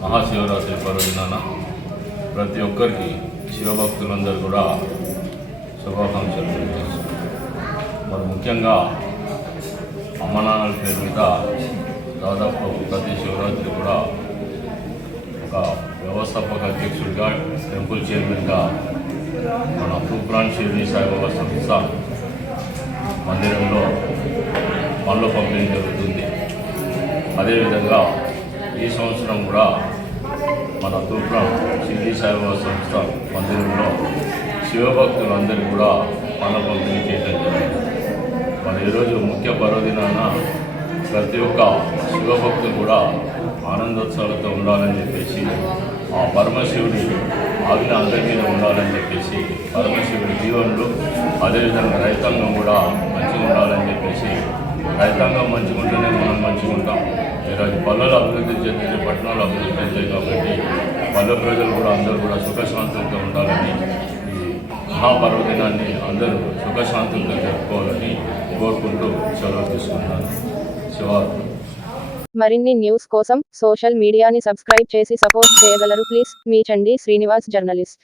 మహాశివరాత్రి పర్వదినాన ప్రతి ఒక్కరికి శివభక్తులందరూ కూడా శుభాకాంక్షలు తెలియజేస్తున్నారు. మరి ముఖ్యంగా అమ్మ నాన్నల పేరు మీద దాదాపు ప్రతి శివరాత్రి కూడా ఒక వ్యవస్థాపక అధ్యక్షుడిగా, టెంపుల్ చైర్మన్గా మన తూప్రాన్ షిరిడి సాయిబాబా సంస్థ మందిరంలో పనుల పంపిణీ జరుగుతుంది. అదేవిధంగా ఈ సంవత్సరం కూడా మన తూప్రాన్ షిరిడి సాయిబాబా సంస్థ మందిరంలో శివభక్తులందరూ కూడా పనుల పంపిణీ చేయడం జరిగింది. మరి ఈరోజు ముఖ్య పర్వదినాన ప్రతి ఒక్క శివభక్తులు కూడా ఆనందోత్సవాలతో ఉండాలని చెప్పేసి, ఆ పరమశివుడి ఆజ్ఞ అందరి మీద ఉండాలని చెప్పేసి, పరమశివుడి జీవనులు అదేవిధంగా రైతాంగం కూడా మంచిగా ఉండాలని చెప్పేసి, రైతాంగం మంచిగా ఉంటేనే మనం మంచిగా ఉంటాం. ఈరోజు పల్లెలు అభివృద్ధి చెందితే పట్టణాలు అభివృద్ధి చెందాయి కాబట్టి పల్లె ప్రజలు కూడా అందరూ కూడా సుఖశాంతులతో ఉండాలని, ఈ మహాపర్వదినాన్ని అందరూ సుఖశాంతులతో జరుపుకోవాలని కోరుకుంటూ సెలవు తీసుకుంటున్నాను. శివార్పణ. మరిన్ని న్యూస్ కోసం సోషల్ మీడియాని సబ్స్క్రైబ్ చేసి సపోర్ట్ చేయగలరు please. Me Chandi Srinivas, journalist.